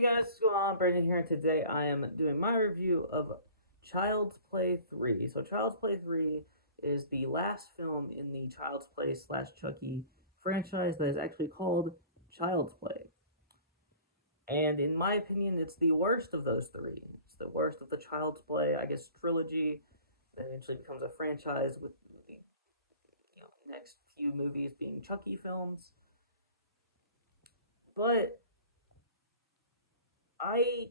Hey guys, what's going on? Brandon here, and today I am doing my review of Child's Play 3. So, Child's Play 3 is the last film in the Child's Play slash Chucky franchise that is actually called Child's Play. And in my opinion, it's the worst of those three. It's the worst of the Child's Play, I guess, trilogy that eventually becomes a franchise with the next few movies being Chucky films. But I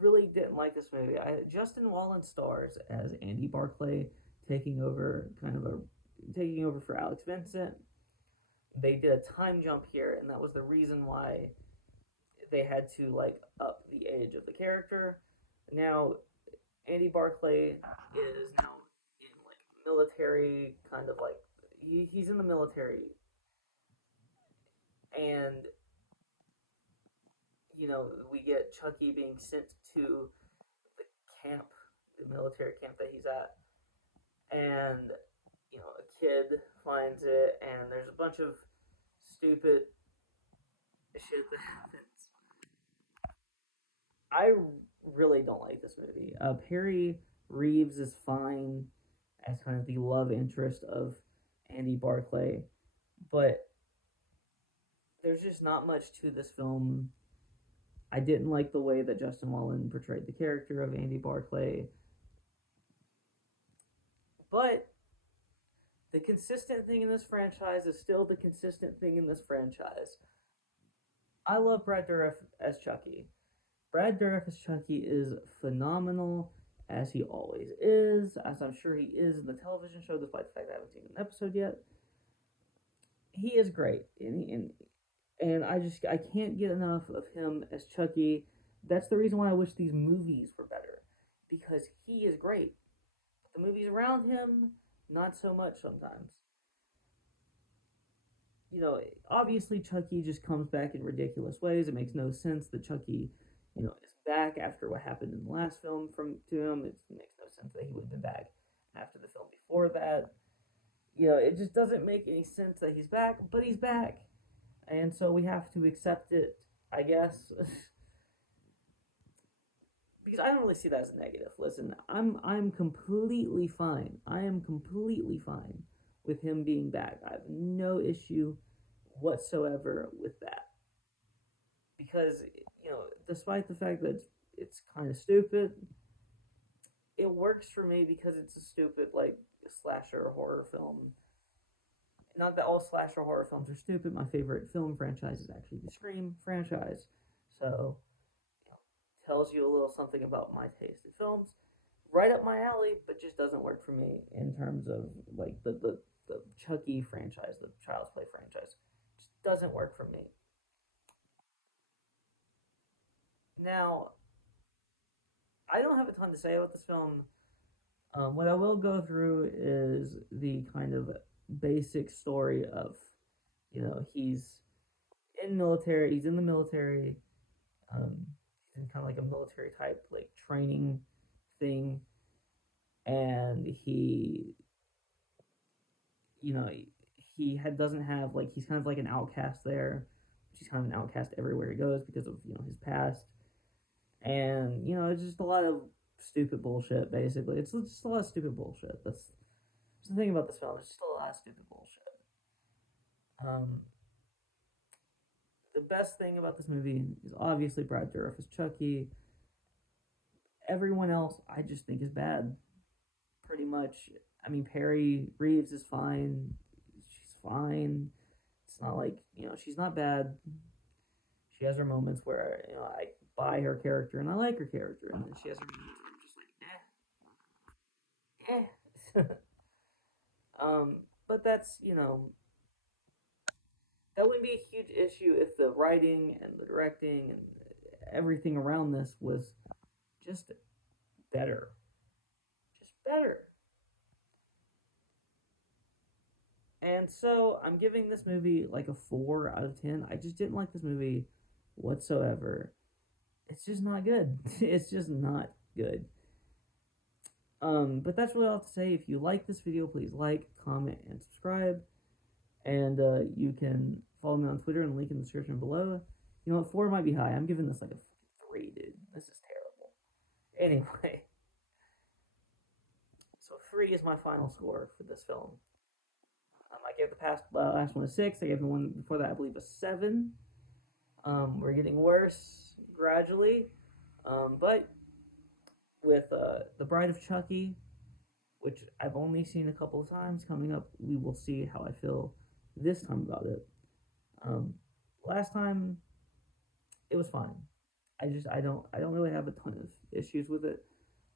really didn't like this movie. Justin Whalin stars as Andy Barclay taking over for Alex Vincent. They did a time jump here, and that was the reason why they had to up the age of the character. Now Andy Barclay is now in military he's in the military, and we get Chucky being sent to the camp, the military camp that he's at, and a kid finds it, and there's a bunch of stupid shit that happens. I really don't like this movie. Perrey Reeves is fine as kind of the love interest of Andy Barclay, but there's just not much to this film. I didn't like the way that Justin Whalin portrayed the character of Andy Barclay. But the consistent thing in this franchise is still the consistent thing in this franchise. I love Brad Dourif as Chucky. Brad Dourif as Chucky is phenomenal, as he always is, as I'm sure he is in the television show, despite the fact I haven't seen an episode yet. He is great, and I can't get enough of him as Chucky. That's the reason why I wish these movies were better, because he is great. But the movies around him, not so much sometimes. Obviously Chucky just comes back in ridiculous ways. It makes no sense that Chucky, is back after what happened in the last film to him. It makes no sense that he would have been back after the film before that. It just doesn't make any sense that he's back, but he's back. And so we have to accept it, I guess. Because I don't really see that as a negative. Listen, I'm completely fine. I am completely fine with him being back. I have no issue whatsoever with that. Because, despite the fact that it's kind of stupid, it works for me because it's a stupid, slasher horror film. Not that all slasher horror films are stupid. My favorite film franchise is actually the Scream franchise. So, tells you a little something about my taste in films. Right up my alley, but just doesn't work for me in terms of the Chucky franchise, the Child's Play franchise. Just doesn't work for me. Now, I don't have a ton to say about this film. What I will go through is the kind of basic story of, he's he's in the military, he's in kind of like a military type, training thing, and doesn't have, he's kind of like an outcast there. He's kind of an outcast everywhere he goes because of, his past. And, it's just a lot of stupid bullshit, basically. It's just a lot of stupid bullshit. That's the thing about this film. It's just a lot of stupid bullshit. The best thing about this movie is obviously Brad Dourif as Chucky. Everyone else, I just think is bad. Pretty much. I mean, Perrey Reeves is fine. She's fine. It's not like, she's not bad. She has her moments where, I buy her character and I like her character, and then she has her moments where I'm just like, but that's, that wouldn't be a huge issue if the writing and the directing and everything around this was just better. Just better. And so I'm giving this movie a 4 out of 10. I just didn't like this movie whatsoever. It's just not good. It's just not good. But that's really all I have to say. If you like this video, please like, comment, and subscribe. And you can follow me on Twitter and link in the description below. 4 might be high. I'm giving this a 3, dude. This is terrible. Anyway, so 3 is my final score for this film. I gave the last one a 6. I gave the one before that, I believe, a 7. We're getting worse gradually, but with The Bride of Chucky, which I've only seen a couple of times coming up, we will see how I feel this time about it. Last time, it was fine. I don't really have a ton of issues with it.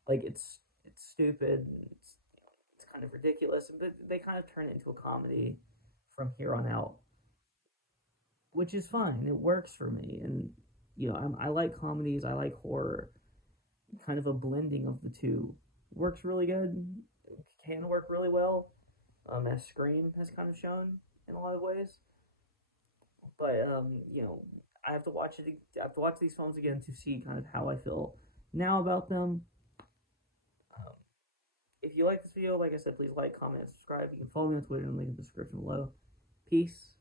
Like it's stupid. It's kind of ridiculous, but they kind of turn it into a comedy from here on out, which is fine. It works for me, and I like comedies. I like horror. Kind of a blending of the two works really good. It can work really well, as Scream has kind of shown in a lot of ways. But I have to watch it. I have to watch these films again to see kind of how I feel now about them. If you like this video, like I said, please like, comment, and subscribe. You can follow me on Twitter and link in the description below. Peace.